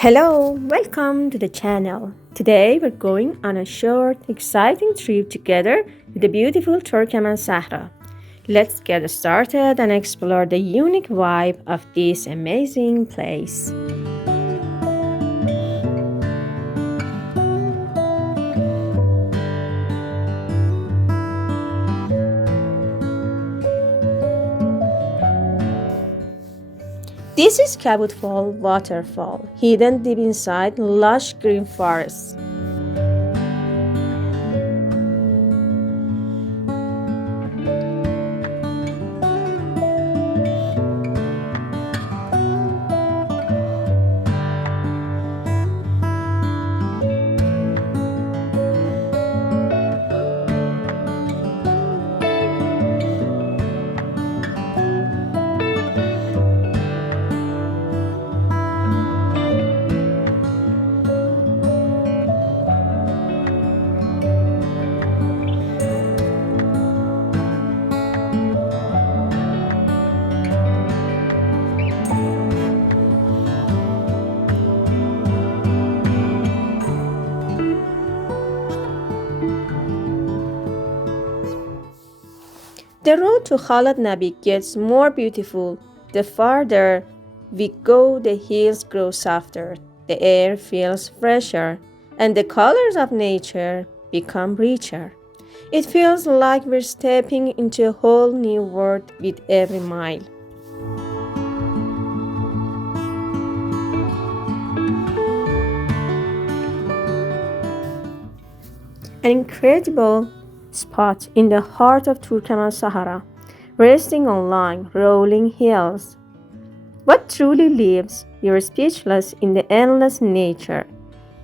Hello, welcome to the channel. Today we're going on a short, exciting trip together to the beautiful Turkmen Sahra. Let's get started and explore the unique vibe of this amazing place. This is Kaboudwal Waterfall, hidden deep inside lush green forests. The road to Khaled Nabi gets more beautiful. The farther we go, the hills grow softer, the air feels fresher, and the colors of nature become richer. It feels like we're stepping into a whole new world with every mile. An incredible spot in the heart of Turkmen Sahara, resting on long, rolling hills. What truly lives, you're speechless in the endless nature,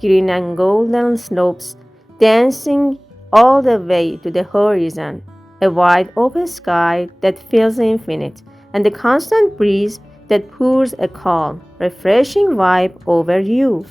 green and golden slopes dancing all the way to the horizon, a wide open sky that feels infinite, and the constant breeze that pours a calm, refreshing vibe over you.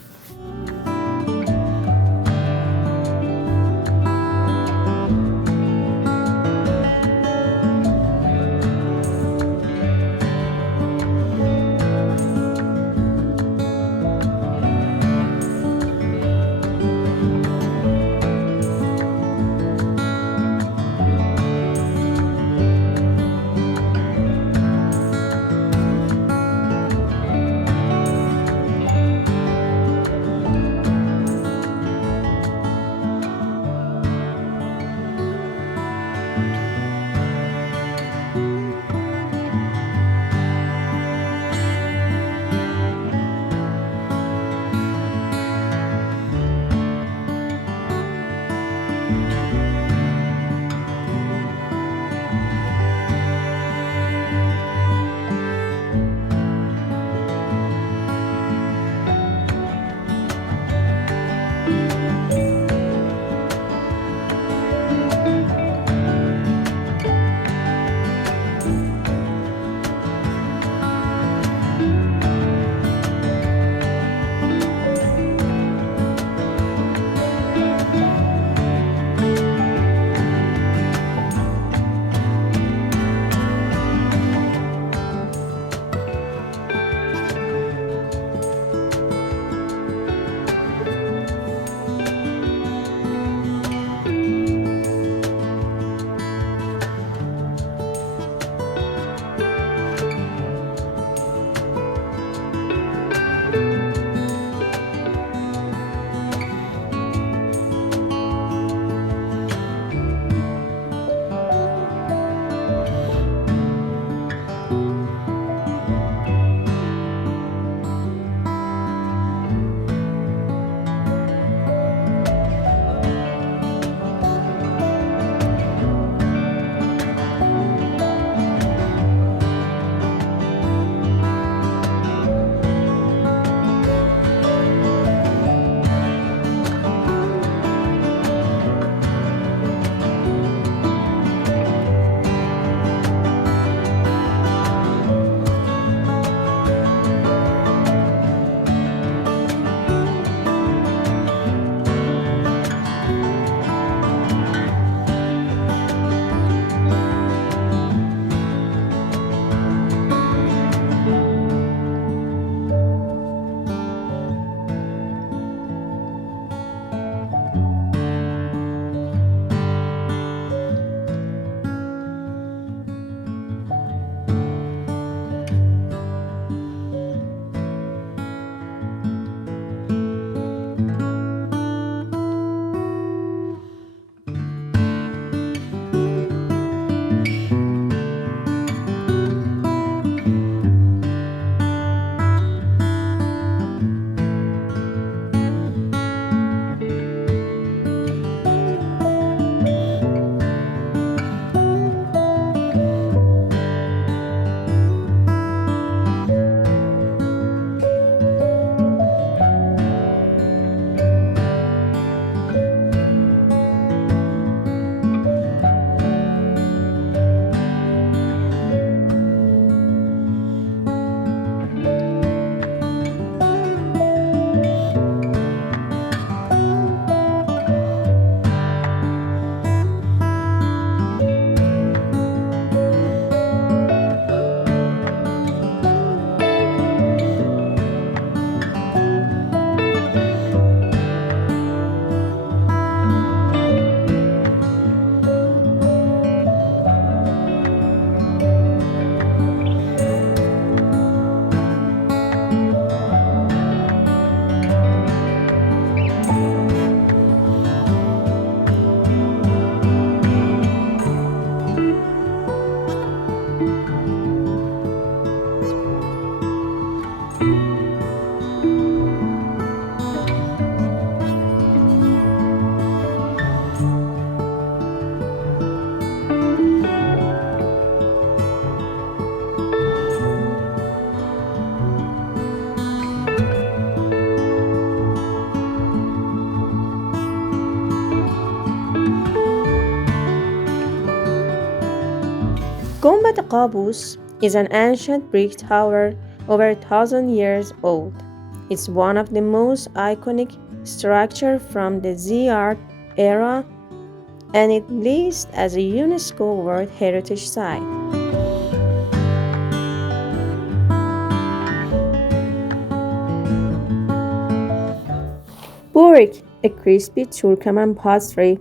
Gonbad-e Qabus is an ancient brick tower over 1,000 years old. It's one of the most iconic structures from the Ziyad era, and it listed as a UNESCO World Heritage Site. Burik, a crispy Turkmen pastry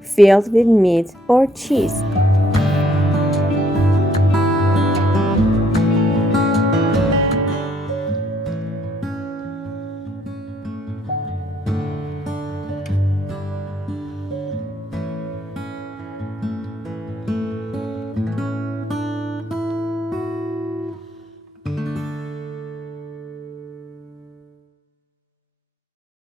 filled with meat or cheese.